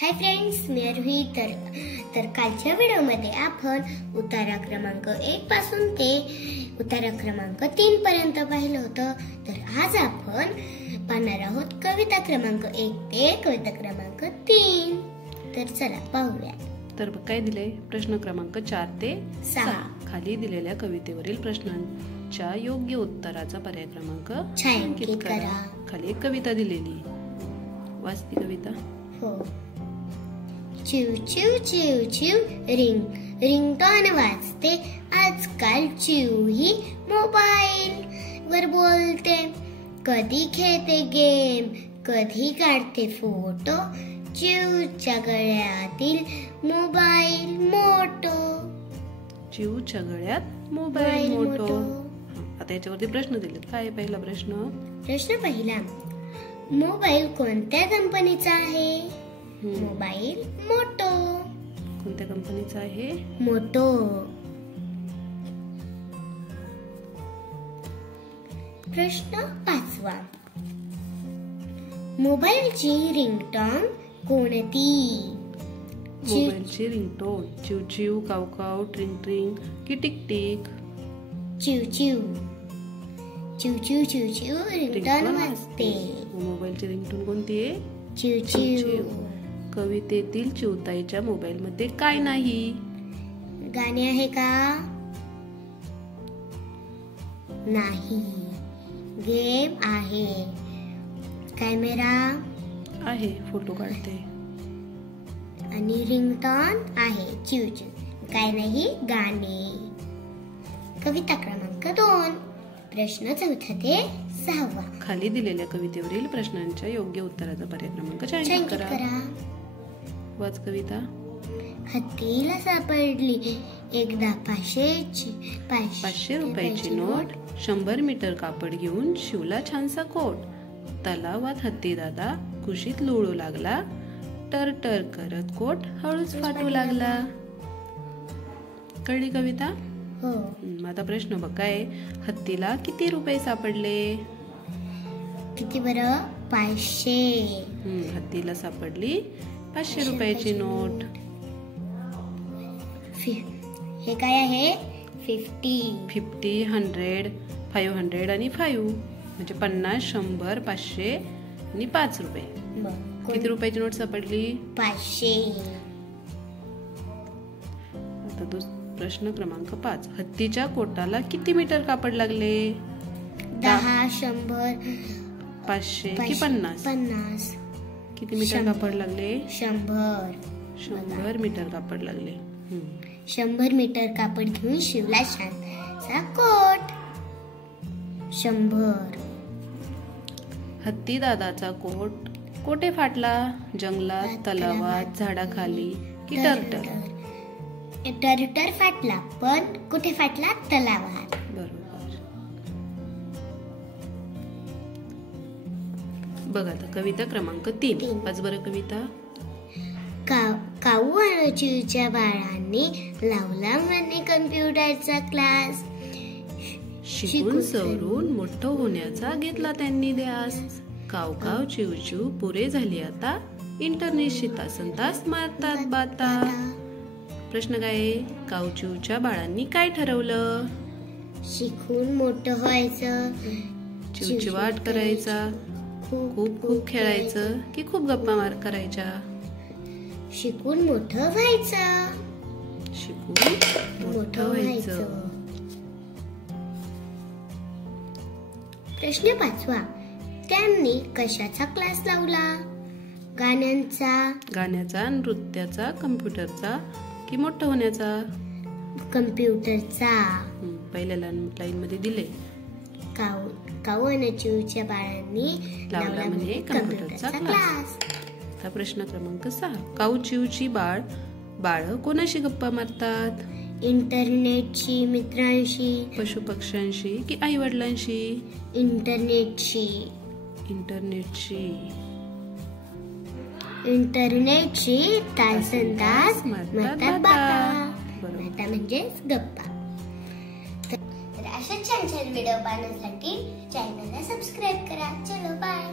Hi friends, मी आरोही. तर कालच्या व्हिडिओमध्ये आपण उतारा क्रमांक 1 पासून ते उतारा क्रमांक 3 पर्यंत पाहिलं होतं. तर आज आपण पाहणार आहोत कविता क्रमांक 1 ते कविता क्रमांक 3. तर चला पाहूया. तर काय दिले? प्रश्न क्रमांक 4 ते 6. खाली दिलेल्या कवितेवरील प्रश्नांच्या योग्य उत्तराचा पर्याय क्रमांक छायांकित करा. खाली एक कविता दिलेली, वाचती कविता. हो. चिव चिव चिव चिव रिंग रिंगटोन वाजते. आजकाल चिव ही मोबाईल वर बोलते. कधी खेळते गेम, कधी काढते फोटो. चिवच्या गळ्यातील मोबाईल मोठो. चिवच्या गळ्यात मोबाईल मोठो. आता याच्यावरती प्रश्न दिलेत. काय पहिला प्रश्न? प्रश्न पहिला, मोबाईल कोणत्या कंपनीचा आहे? Mobile Moto. कोणत्या कंपनीचा आहे? मोटो. प्रश्न पाचवा, मोबाईलची रिंगटोन कोणती? मोबाईलची रिंगटोन चिव चिव, काव काव, ट्रिंग ट्रिंग की टिक टिक? चिव चिव. चिव चिव चिव चिव रिंगटोन वाजते. मोबाईलची रिंगटोन कोणती आहे? चिव चिव. कवितेतील चिवताईच्या मोबाईल मध्ये काय नाही? गाणे आहे का? नाही. गेम आहे. कॅमेरा आहे, फोटो काढते. आणि रिंगटोन आहे. चिव चिव. काय नाही? गाणे. कविता क्रमांक 2. प्रश्न 4 ते 6. खाली दिलेल्या कवितेवरील प्रश्नांच्या योग्य उत्तराचा पर्याय क्रमांक छायांकित करा. वाच कविता. हत्तीला सापडली एकदा 500 रुपयाची नोट. 100 मीटर कापड घेऊन शिवला छानसा कोट. तलावात हत्ती दादा कुशीत लोळू लागला. टर टर करत कोट हळूच फाटू लागला. कळली कविता? हो. आता प्रश्न बघ, काय? हत्तीला किती रुपये सापडले? किती बरं? 500. हत्तीला सापडली 500 रुपयाची नोट. हे काय आहे? 50. 100, 500 आणि 5 म्हणजे 50, 100, 500 आणि 5 रुपये. किती रुपयाची नोट सापडली? 500. आता प्रश्न क्रमांक 5. हत्तीच्या कोटाला किती मीटर कापड लागले? 10, 100, 500 की 50? 50. किती मीटर कापड लागले? 100 मीटर कापड लागले. 100 मीटर कापड घेऊन शिवला छानसा कोट. 100. हत्ती दादाचा कोट कोठे फाटला? जंगलात, तलावात, झाडाखाली की टरटर? टरटर फाटला, पण कुठे फाटला? तलावात. बरोबर. बघा आता कविता क्रमांक 3. वाच बरं कविता. काऊ आणि चिवच्या बाळांनी लावला म्हणे कम्प्युटरचा क्लास. शिकून सवरून मोठं होण्याचा घेतला त्यांनी ध्यास. काव काव चिव चिव पुरे झाली आता. इंटरनेटशी तासन तास मारतात बाता. प्रश्न काय? काव चिवच्या बाळांनी काय ठरवलं? शिकून मोठं व्हायचं. चिवचिवाट करायचा. खूप खूप खेळायचं की खूप गप्पा करायच्या? शिकून मोठं व्हायचं. शिकून मोठं व्हायचं. प्रश्न 5. त्यांनी कशाचा क्लास लावला? गाण्याचा, नृत्याचा, कम्प्युटरचा की मोठं होण्याचा? कम्प्युटरचा. पहिल्या लाईन मध्ये दिले. काऊ आणि चिवच्या बाळांनी लावला म्हणे कम्प्युटरचा क्लास. आता प्रश्न क्रमांक 6. काऊ चिवची बाळ कोणाशी गप्पा मारतात? इंटरनेटशी, मित्रांशी, पशु पक्ष्यांशी की आई वडिलांशी? इंटरनेटशी. तासन तास मारतात बाता. बाता म्हणजेच गप्पा. तर अशा छान छान व्हिडिओ पाहण्यासाठी चॅनलला सबस्क्राईब करा. चलो बाय.